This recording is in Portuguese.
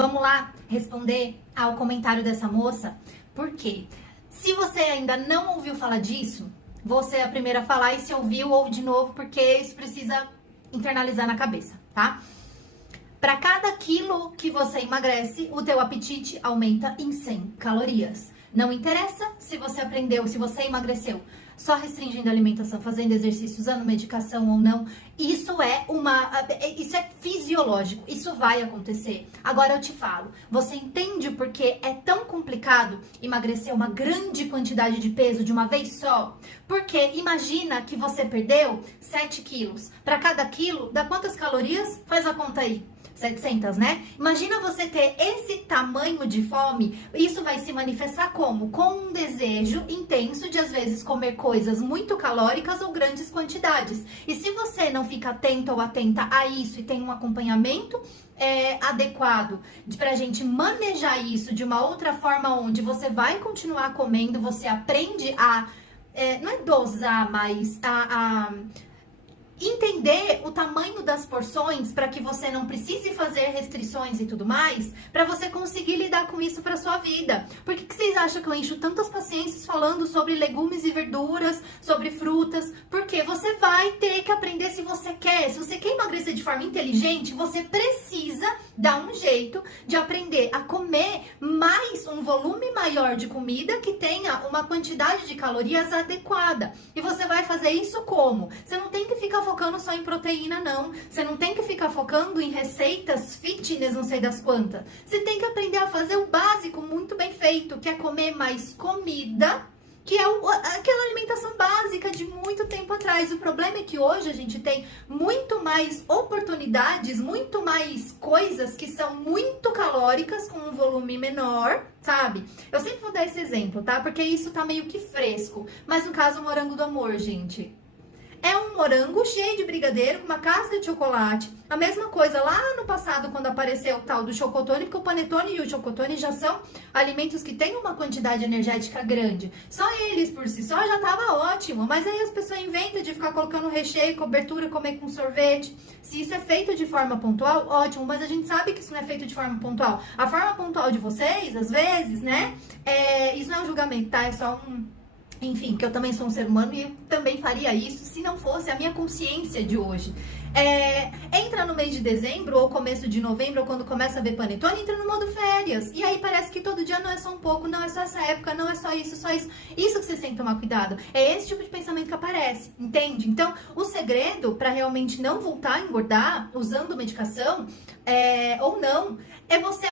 Vamos lá responder ao comentário dessa moça. Por quê? Se você ainda não ouviu falar disso, você é a primeira a falar, e se ouviu, ouve de novo, porque isso precisa internalizar na cabeça, tá? Para cada quilo que você emagrece, o teu apetite aumenta em 100 calorias. Não interessa se você aprendeu, se você emagreceu só restringindo a alimentação, fazendo exercício, usando medicação ou não. Isso é fisiológico, isso vai acontecer. Agora eu te falo, você entende por que é tão complicado emagrecer uma grande quantidade de peso de uma vez só? Porque imagina que você perdeu 7 quilos. Para cada quilo, dá quantas calorias? Faz a conta aí. 700, né? Imagina você ter esse tamanho de fome, isso vai se manifestar como? Com um desejo intenso de, às vezes, comer coisas muito calóricas ou grandes quantidades. E se você não fica atento ou atenta a isso e tem um acompanhamento adequado pra gente manejar isso de uma outra forma, onde você vai continuar comendo, você aprende a, não é dosar, mas a entender o tamanho das porções para que você não precise fazer restrições e tudo mais, para você conseguir lidar com isso para sua vida. Por que vocês acham que eu encho tantas pacientes falando sobre legumes e verduras, sobre frutas? Porque você vai ter que aprender se você quer. Se você quer emagrecer de forma inteligente, você precisa dar um jeito de aprender a comer mais, um volume maior de comida que tenha uma quantidade de calorias adequada. E você vai fazer isso como? Você não tem que ficar focando só em proteína, não. Você não tem que ficar focando em receitas fitness, não sei das quantas. Você tem que aprender a fazer o básico muito bem feito, que é comer mais comida, que é aquela alimentação básica de muito tempo atrás. O problema é que hoje a gente tem muito mais oportunidades, muito mais coisas que são muito calóricas, com um volume menor, sabe? Eu sempre vou dar esse exemplo, tá? Porque isso tá meio que fresco. Mas no caso, o morango do amor, gente. É um morango cheio de brigadeiro, com uma casca de chocolate. A mesma coisa lá no passado, quando apareceu o tal do chocotone, porque o panetone e o chocotone já são alimentos que têm uma quantidade energética grande. Só eles por si só já tava ótimo, mas aí as pessoas inventam de ficar colocando recheio, cobertura, comer com sorvete. Se isso é feito de forma pontual, ótimo, mas a gente sabe que isso não é feito de forma pontual. A forma pontual de vocês, às vezes, né, isso não é um julgamento, tá? É só enfim, que eu também sou um ser humano e eu também faria isso se não fosse a minha consciência de hoje. Entra no mês de dezembro ou começo de novembro, ou quando começa a ver panetone, entra no modo férias. E aí parece que todo dia não é só um pouco, não é só essa época, não é só isso, só isso. Isso que vocês têm que tomar cuidado. É esse tipo de pensamento que aparece, entende? Então, o segredo para realmente não voltar a engordar usando medicação, ou não, é você